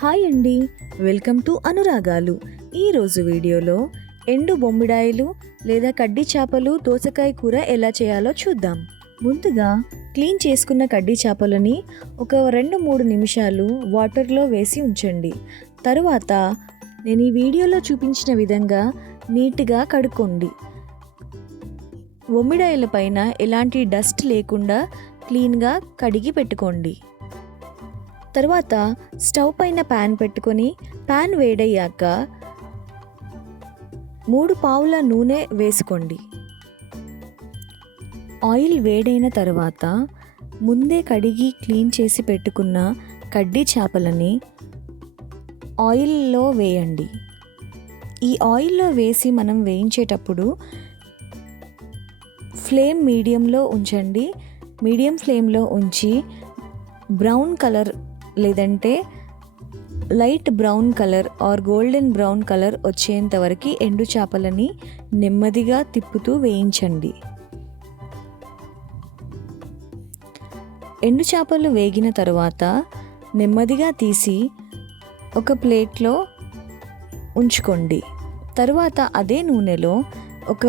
Hi అండి, welcome to అనురాగాలు. ఈరోజు వీడియోలో ఎండు బొమ్మిడాయిలు లేదా కడ్డీ చేపలు దోసకాయ కూర ఎలా చేయాలో చూద్దాం. ముందుగా క్లీన్ చేసుకున్న కడ్డీ చేపలని ఒక 2-3 నిమిషాలు వాటర్లో వేసి ఉంచండి. తరువాత నేను ఈ వీడియోలో చూపించిన విధంగా నీట్గా కడుక్కోండి. బొమ్మిడాయిల పైన ఎలాంటి డస్ట్ లేకుండా క్లీన్గా కడిగి పెట్టుకోండి. తర్వాత స్టవ్ పైన ప్యాన్ పెట్టుకొని ప్యాన్ వేడయ్యాక 3 పావుల నూనె వేసుకోండి. ఆయిల్ వేడైన తర్వాత ముందే కడిగి క్లీన్ చేసి పెట్టుకున్న కడ్డీ చేపలని ఆయిల్లో వేయండి. ఈ ఆయిల్లో వేసి మనం వేయించేటప్పుడు ఫ్లేమ్ మీడియంలో ఉంచండి. మీడియం ఫ్లేమ్లో ఉంచి బ్రౌన్ కలర్ లేదంటే light brown colour or golden brown colour వచ్చేంత వరకు ఎండు చేపలని నెమ్మదిగా తిప్పుతూ వేయించండి. ఎండు చేపలు వేగిన తర్వాత నెమ్మదిగా తీసి ఒక ప్లేట్లో ఉంచుకోండి. తర్వాత అదే నూనెలో ఒక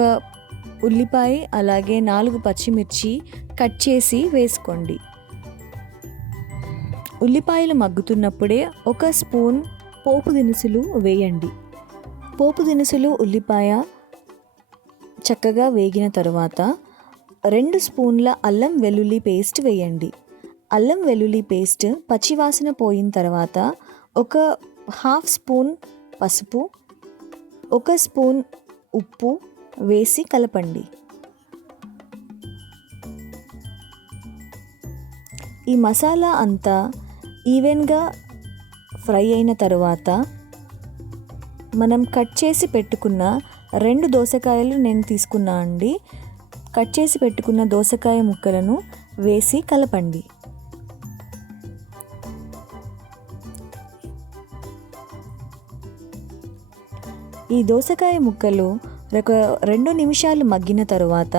ఉల్లిపాయ అలాగే 4 పచ్చిమిర్చి కట్ చేసి వేసుకోండి. ఉల్లిపాయలు మగ్గుతున్నప్పుడే 1 స్పూన్ పోపు దినుసులు వేయండి. పోపు దినుసులు ఉల్లిపాయ చక్కగా వేగిన తర్వాత 2 స్పూన్ల అల్లం వెల్లుల్లి పేస్ట్ వేయండి. అల్లం వెల్లుల్లి పేస్ట్ పచ్చివాసన పోయిన తర్వాత ఒక 1/2 స్పూన్ పసుపు, 1 స్పూన్ ఉప్పు వేసి కలపండి. ఈ మసాలా అంతా ఈవెన్గా ఫ్రై అయిన తర్వాత మనం కట్ చేసి పెట్టుకున్న 2 దోసకాయలు నేను తీసుకున్నా అండి. కట్ చేసి పెట్టుకున్న దోసకాయ ముక్కలను వేసి కలపండి. ఈ దోసకాయ ముక్కలు ఒక 2 నిమిషాలు మగ్గిన తర్వాత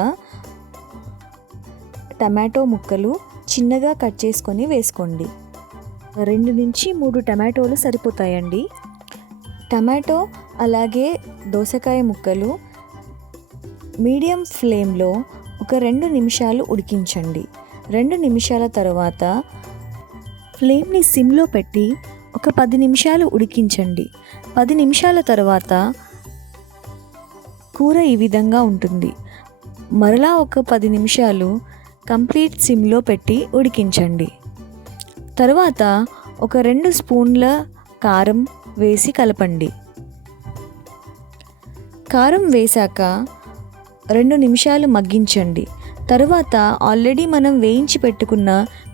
టమాటో ముక్కలు చిన్నగా కట్ చేసుకొని వేసుకోండి. 2 నుంచి 3 టమాటోలు సరిపోతాయండి. టమాటో అలాగే దోసకాయ ముక్కలు మీడియం ఫ్లేమ్లో ఒక 2 నిమిషాలు ఉడికించండి. 2 నిమిషాల తర్వాత ఫ్లేమ్ని సిమ్లో పెట్టి ఒక 10 నిమిషాలు ఉడికించండి. 10 నిమిషాల తర్వాత కూర ఈ విధంగా ఉంటుంది. మరలా ఒక 10 నిమిషాలు కంప్లీట్ సిమ్లో పెట్టి ఉడికించండి. తర్వాత ఒక 2 స్పూన్ల కారం వేసి కలపండి. కారం వేశాక 2 నిమిషాలు మగ్గించండి. తర్వాత ఆల్రెడీ మనం వేయించి పెట్టుకున్న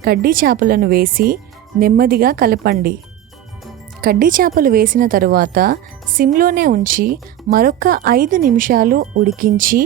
కడ్డీ చేపలను వేసి నెమ్మదిగా కలపండి. కడ్డీ చేపలు వేసిన తర్వాత సిమ్లోనే ఉంచి మరొక 5 నిమిషాలు ఉడికించి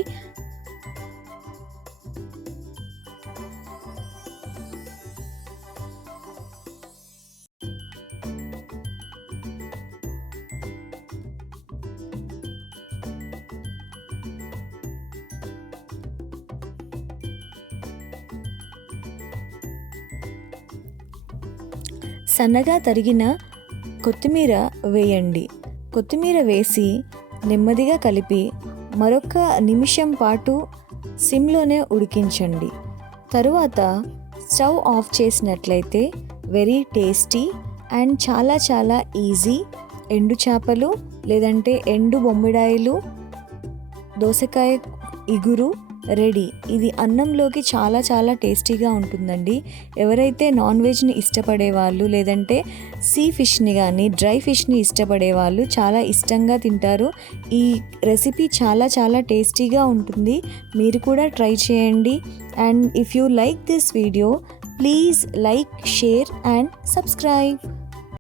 సన్నగా తరిగిన కొత్తిమీర వేయండి. కొత్తిమీర వేసి నెమ్మదిగా కలిపి మరొక నిమిషం పాటు సిమ్లోనే ఉడికించండి. తరువాత స్టవ్ ఆఫ్ చేసినట్లయితే వెరీ టేస్టీ అండ్ చాలా ఈజీ ఎండు చేపలు లేదంటే ఎండు బొమ్మిడాయిలు దోసకాయ ఇగురు రెడీ. ఇది అన్నంలోకి చాలా టేస్టీగా ఉంటుందండి. ఎవరైతే నాన్ వెజ్ని ఇష్టపడే వాళ్ళు లేదంటే సీ ఫిష్ని కానీ డ్రై ఫిష్ని ఇష్టపడే వాళ్ళు చాలా ఇష్టంగా తింటారు. ఈ రెసిపీ చాలా టేస్టీగా ఉంటుంది. మీరు కూడా ట్రై చేయండి. And if you like this video please like, share and subscribe.